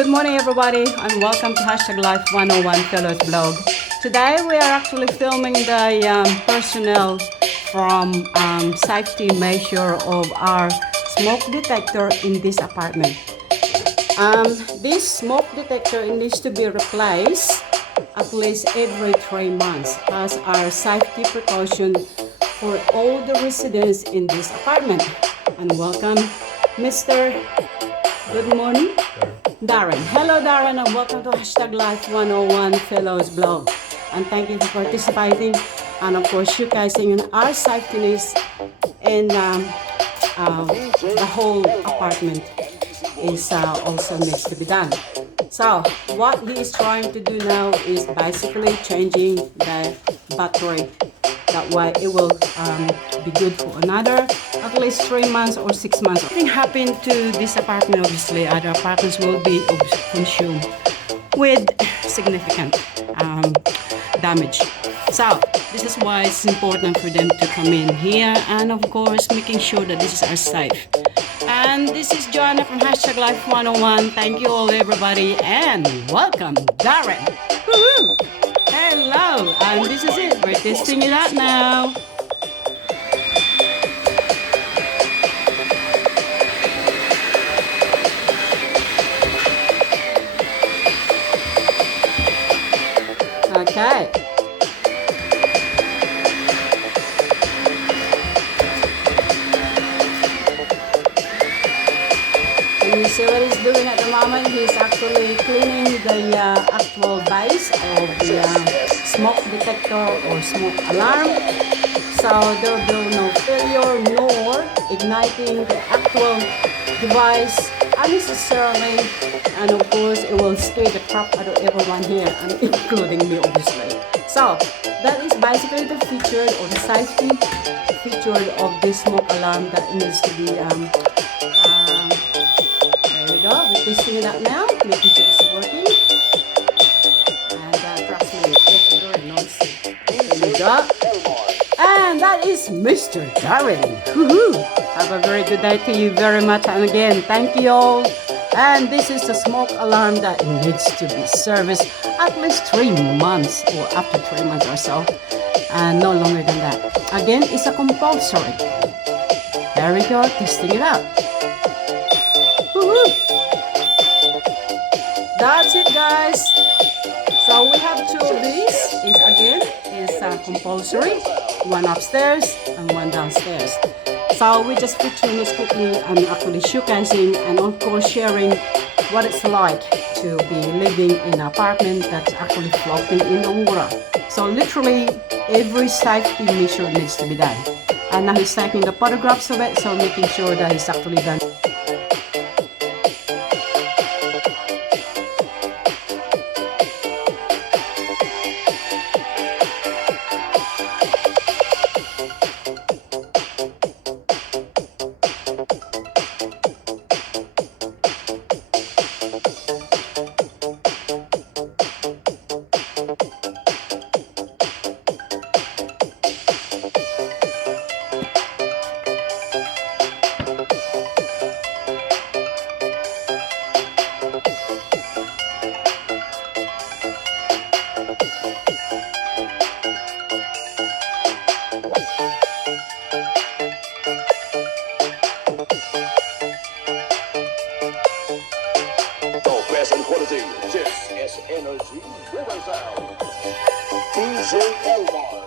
Good morning, everybody, and welcome to Hashtag Life 101 Fellows blog. Today, we are actually filming the personnel from safety measure of our smoke detector in this apartment. This smoke detector needs to be replaced at least every 3 months as our safety precaution for all the residents in this apartment. And welcome, Mr. Good morning, Darren. Hello, Darren, and welcome to Hashtag Life 101 Fellows blog. And thank you for participating and, of course, showcasing our safety needs and the whole apartment is also needs to be done. So what he is trying to do now is basically changing the battery. That way it will be good for another at least 3 months or 6 months. Something happened to this apartment, obviously other apartments will be consumed with significant damage. So this is why it's important for them to come in here and of course making sure that this is our safe. And this is Joanna from Hashtag Life 101. Thank you all, everybody, and welcome, Darren. Woohoo! Hello, and this is it. We're testing it out now. Okay. You see what he's doing at the moment? He's actually cleaning the actual base of the smoke detector or smoke alarm. So there will be no failure nor igniting the actual device unnecessarily. And of course, it will scare the crap out of everyone here, and including me, obviously. So that is basically the feature or the safety feature of this smoke alarm that needs to be we're testing it out now, making sure it's working. And trust me, it's very noisy. There we go. And that is Mr. Darren. Woohoo! Have a very good day to you very much. And again, thank you all. And this is the smoke alarm that needs to be serviced at least 3 months or after 3 months or so. And no longer than that. Again, it's a compulsory. There we go, testing it out. Woohoo! That's it, guys. So we have 2 of these. Is compulsory. One upstairs and one downstairs. So we just featuring this quickly and actually showcasing and of course sharing what it's like to be living in an apartment that's actually floating in the water. So literally every safety measure needs to be done. And now he's taking the photographs of it, so making sure that it's actually done. And quality. This is Energy Riverside. DJ Eman.